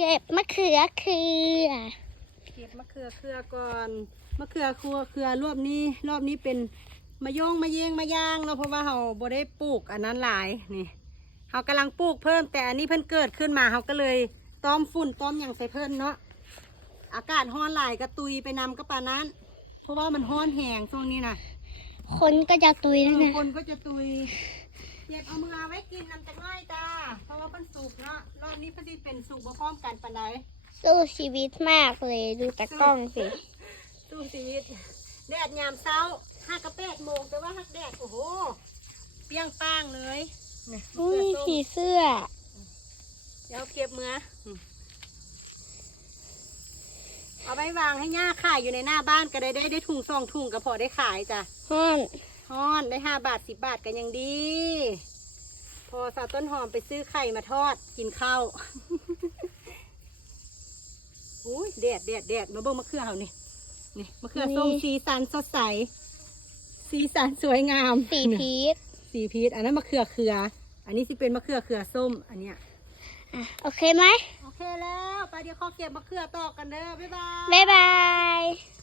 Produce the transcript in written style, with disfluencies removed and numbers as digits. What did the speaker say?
เก็บมะเขือเขือเก็บมะเขือเขือก่อนมะเขือเขือรอบนี้เป็นมะยงมะเยงมะย่างเนาะเพราะว่าเราบ่ได้ปลูกอันนั้นหลายนี่เรากำลังปลูกเพิ่มแต่อันนี้เพิ่นเกิดขึ้นมาเราก็เลยต้มฝุ่นต้มอย่างใส่เพิ่นเนาะอากาศร้อนหลายกระตุยไปนำก็ปานนั้นเพราะว่ามันร้อนแห้งช่วงนี้นะ คนก็จะตุยแล้วนะ คนก็จะตุยเก็บเอามือไว้กินน้ำจะง่ายจ้าเพราะว่ามันสุกเนาะรอบนี้พอดีเป็นสุกบ่พร้อมกันปานใด สู้ชีวิตมากเลยดูตะกล้องสิ สู้ชีวิตแดดยามเช้า5 กับ 8 โมงแต่ว่าฮักแดดโอ้โหเปรี้ยงป้างเลยเนี่ย อุ้ยผีเสื้อ เดี๋ยวเก็บมือเอาไว้วางให้ย่าขายอยู่ในหน้าบ้านก็ได้ถุง2 ถุงก็พอได้ขายจ้ะ ฮ้อน ฮ้อนได้5 บาท 10 บาทกันยังดี พอสาวต้นหอมไปซื้อไข่มาทอดกินข้าว อุ้ยแดดมาเบิ่งมะเขือเขานี่มะเขือส้มสีสันสดใสสีสันสวยงาม สีพีช สีพีชอันนั้นมะเขืออันนี้สิเป็นมะเขือส้มอันเนี้ย อ่ะโอเคไหม โอเคแล้วไปเดี๋ยวขอเก็บมะเขือต่อกันเด้อบ๊ายบาย บ๊ายบาย